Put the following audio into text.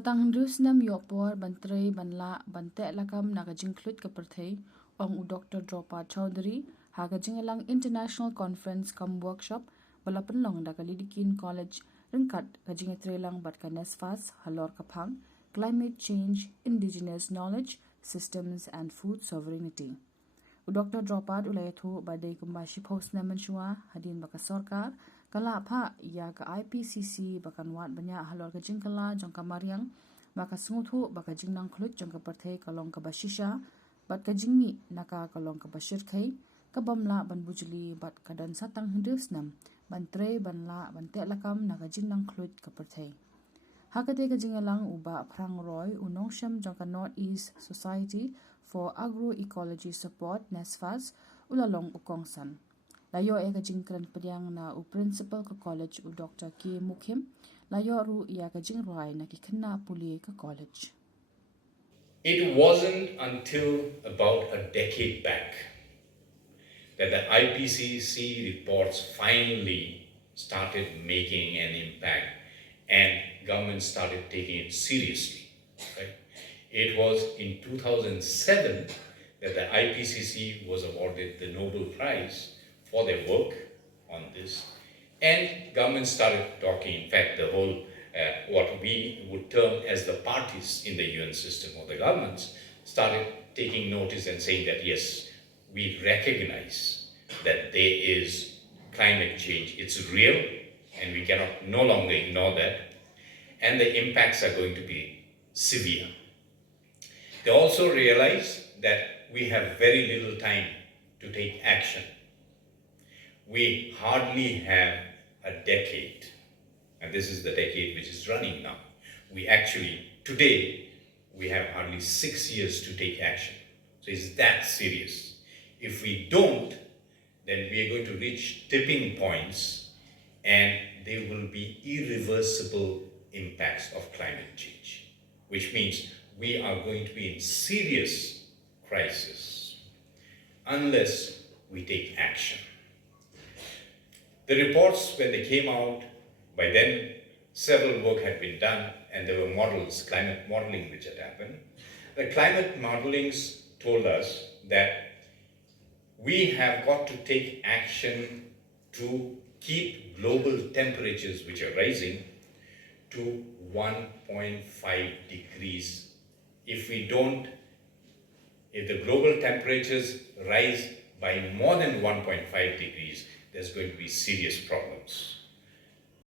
Satang Snem Yopor Bantrei Banla Tehlakam naga Jingkhluit ka Pyrthei ong Dr. Dropa Chaudhary haga Jingalang International Conference kam workshop balapan long daga Lidikin College ringkat ka Jingatrelang bat ka Nesfas halor kapang climate change, indigenous knowledge, systems and food sovereignty. Dr. Dropa ulayathu badai kumbashi post naman shua hadin baka sorkar kala pha ya ka Ipcc bakan wat banya halor ka jingkala jongka mariang baka sunguthu baka Jingkhluit jongka Pyrthei kalong ka bashisha bat ka jingmi naka kalong ka Pyrthei ka bamla ban bujuli bat kadan Satang Snem bantre banla ban Tehlakam naka Jingkhluit ka Pyrthei hakate ka jingalang uba phrang roy unongsham jongka North East Society for Agroecology Support Nesfas ulalong ukongsan layo ka jingkran padiang na principal ka college u Dr. K Mukhim layo ru ka jingruai na kikhanna puli ka college. It wasn't until about a decade back that the Ipcc reports finally started making an impact and government started taking it seriously. Right? It was in 2007 that the Ipcc was awarded the Nobel Prize for their work on this, and government started talking. In fact, the whole what we would term as the parties in the UN system or the governments started taking notice and saying that yes, we recognize that there is climate change. It's real, and we cannot no longer ignore that, and the impacts are going to be severe. They also realize that we have very little time to take action. We hardly have a decade, and this is the decade which is running now. Today, we have hardly 6 years to take action. So it's that serious. If we don't, then we are going to reach tipping points and there will be irreversible impacts of climate change, which means we are going to be in serious crisis unless we take action. The reports, when they came out, by then several work had been done and there were models, climate modeling which had happened. The climate modelings told us that we have got to take action to keep global temperatures which are rising to 1.5 degrees. If the global temperatures rise by more than 1.5 degrees, there's going to be serious problems.